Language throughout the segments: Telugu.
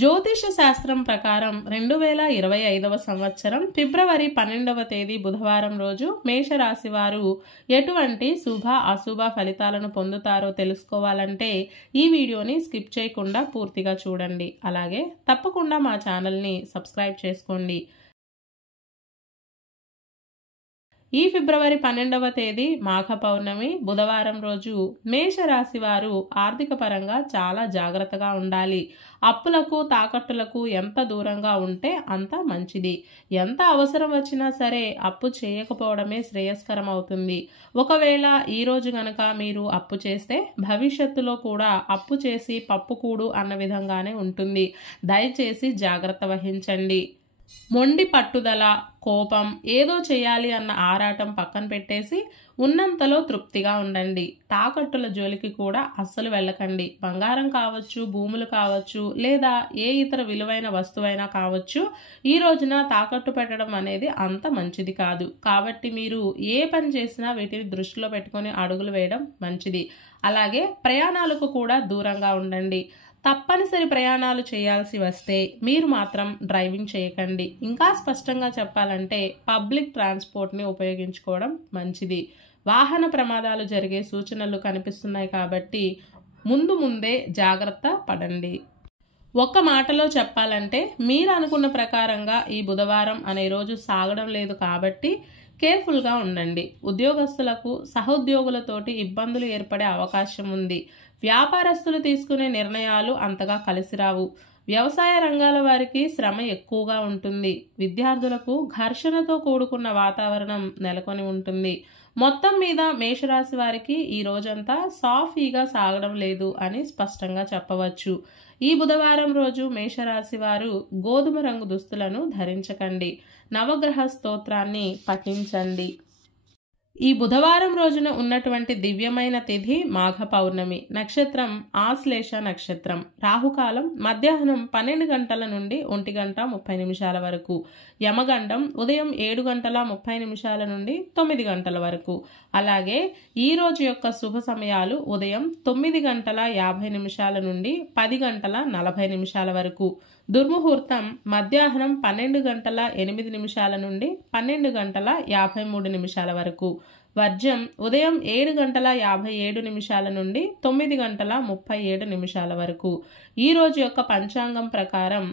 జ్యోతిష శాస్త్రం ప్రకారం 2025వ సంవత్సరం ఫిబ్రవరి 12వ తేదీ బుధవారం రోజు మేషరాశి వారు ఎటువంటి శుభ అశుభ ఫలితాలను పొందుతారో తెలుసుకోవాలంటే ఈ వీడియోని స్కిప్ చేయకుండా పూర్తిగా చూడండి. అలాగే తప్పకుండా మా ఛానల్ని సబ్స్క్రైబ్ చేసుకోండి. ఈ ఫిబ్రవరి 12వ తేదీ మాఘ పౌర్ణమి బుధవారం రోజు మేషరాశి వారు ఆర్థిక పరంగా చాలా జాగ్రత్తగా ఉండాలి. అప్పులకు తాకట్టులకు ఎంత దూరంగా ఉంటే అంత మంచిది. ఎంత అవసరం వచ్చినా సరే అప్పు చేయకపోవడమే శ్రేయస్కరం అవుతుంది. ఒకవేళ ఈ రోజు గనక మీరు అప్పు చేస్తే భవిష్యత్తులో కూడా అప్పు చేసి పప్పుకూడు అన్న విధంగానే ఉంటుంది. దయచేసి జాగ్రత్త వహించండి. మొండి పట్టుదల, కోపం, ఏదో చేయాలి అన్న ఆరాటం పక్కన పెట్టేసి ఉన్నంతలో తృప్తిగా ఉండండి. తాకట్టుల జోలికి కూడా అస్సలు వెళ్ళకండి. బంగారం కావచ్చు, భూములు కావచ్చు, లేదా ఏ ఇతర విలువైన వస్తువైనా కావచ్చు, ఈ రోజున తాకట్టు పెట్టడం అనేది అంత మంచిది కాదు. కాబట్టి మీరు ఏ పని చేసినా వీటిని దృష్టిలో పెట్టుకొని అడుగులు వేయడం మంచిది. అలాగే ప్రయాణాలకు కూడా దూరంగా ఉండండి. తప్పనిసరి ప్రయాణాలు చేయాల్సి వస్తే మీరు మాత్రం డ్రైవింగ్ చేయకండి. ఇంకా స్పష్టంగా చెప్పాలంటే పబ్లిక్ ట్రాన్స్పోర్ట్ని ఉపయోగించుకోవడం మంచిది. వాహన ప్రమాదాలు జరిగే సూచనలు కనిపిస్తున్నాయి కాబట్టి ముందే జాగ్రత్త పడండి. ఒక్క మాటలో చెప్పాలంటే మీరు అనుకున్న ప్రకారంగా ఈ బుధవారం అనే రోజు సాగడం లేదు కాబట్టి కేర్ఫుల్గా ఉండండి. ఉద్యోగస్తులకు సహోద్యోగులతోటి ఇబ్బందులు ఏర్పడే అవకాశం ఉంది. వ్యాపారస్తులు తీసుకునే నిర్ణయాలు అంతగా కలిసిరావు. వ్యవసాయ రంగాల వారికి శ్రమ ఎక్కువగా ఉంటుంది. విద్యార్థులకు ఘర్షణతో కూడుకున్న వాతావరణం నెలకొని ఉంటుంది. మొత్తం మీద మేషరాశి వారికి ఈ రోజంతా సాఫీగా సాగడం లేదు అని స్పష్టంగా చెప్పవచ్చు. ఈ బుధవారం రోజు మేషరాశి వారు గోధుమ రంగు దుస్తులను ధరించకండి. నవగ్రహ స్తోత్రాన్ని పఠించండి. ఈ బుధవారం రోజున ఉన్నటువంటి దివ్యమైన తిథి మాఘ పౌర్ణమి. నక్షత్రం ఆశ్లేష నక్షత్రం. రాహుకాలం మధ్యాహ్నం 12 గంటల నుండి 1 గంట 30 నిమిషాల వరకు. యమగండం ఉదయం 7 గంటల 30 నిమిషాల నుండి 9 గంటల వరకు. అలాగే ఈ రోజు యొక్క శుభ సమయాలు ఉదయం 9 గంటల 50 నిమిషాల నుండి 10 గంటల 40 నిమిషాల వరకు. దుర్ముహూర్తం మధ్యాహ్నం 12 గంటల 8 నిమిషాల నుండి 12 గంటల 53 నిమిషాల వరకు. వర్జం ఉదయం 7 గంటల 57 నిమిషాల నుండి 9 గంటల 37 నిమిషాల వరకు. ఈ రోజు యొక్క పంచాంగం ప్రకారం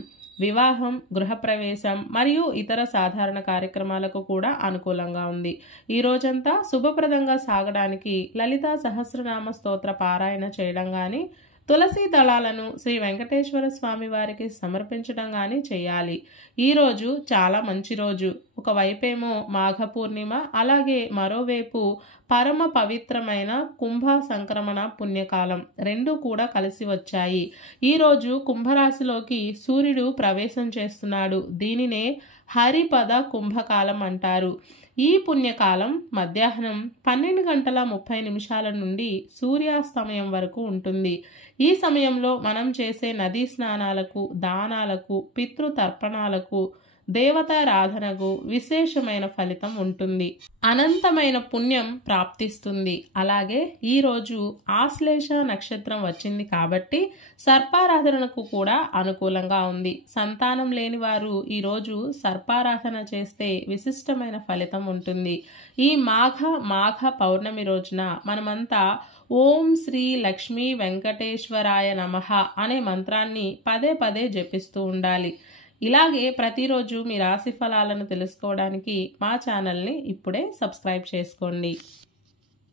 వివాహం, గృహప్రవేశం మరియు ఇతర సాధారణ కార్యక్రమాలకు కూడా అనుకూలంగా ఉంది. ఈ రోజంతా శుభప్రదంగా సాగడానికి లలితా సహస్రనామ స్తోత్ర పారాయణ చేయడం కానీ, తులసి దళాలను శ్రీ వెంకటేశ్వర స్వామి వారికి సమర్పించడం కానీ చేయాలి. ఈ రోజు చాలా మంచి రోజు. ఒకవైపేమో మాఘ పూర్ణిమ, అలాగే మరోవైపు పరమ పవిత్రమైన కుంభ సంక్రమణ పుణ్యకాలం రెండూ కూడా కలిసి వచ్చాయి. ఈరోజు కుంభరాశిలోకి సూర్యుడు ప్రవేశం చేస్తున్నాడు. దీనినే హరిపద కుంభకాలం అంటారు. ఈ పుణ్యకాలం మధ్యాహ్నం 12 గంటల 30 నిమిషాల నుండి సూర్యాస్తమయం వరకు ఉంటుంది. ఈ సమయంలో మనం చేసే నదీ స్నానాలకు, దానాలకు, పితృతర్పణాలకు, దేవతారాధనకు విశేషమైన ఫలితం ఉంటుంది. అనంతమైన పుణ్యం ప్రాప్తిస్తుంది. అలాగే ఈరోజు ఆశ్లేష నక్షత్రం వచ్చింది కాబట్టి సర్పారాధనకు కూడా అనుకూలంగా ఉంది. సంతానం లేని వారు ఈరోజు సర్పారాధన చేస్తే విశిష్టమైన ఫలితం ఉంటుంది. ఈ మాఘ పౌర్ణమి రోజున మనమంతా ఓం శ్రీ లక్ష్మీ వెంకటేశ్వరాయ నమః అనే మంత్రాన్ని పదే జపిస్తూ ఉండాలి. ఇలాగే ప్రతిరోజు మీ రాశి ఫలాలను తెలుసుకోవడానికి మా ఛానల్ని ఇప్పుడే సబ్స్క్రైబ్ చేసుకోండి.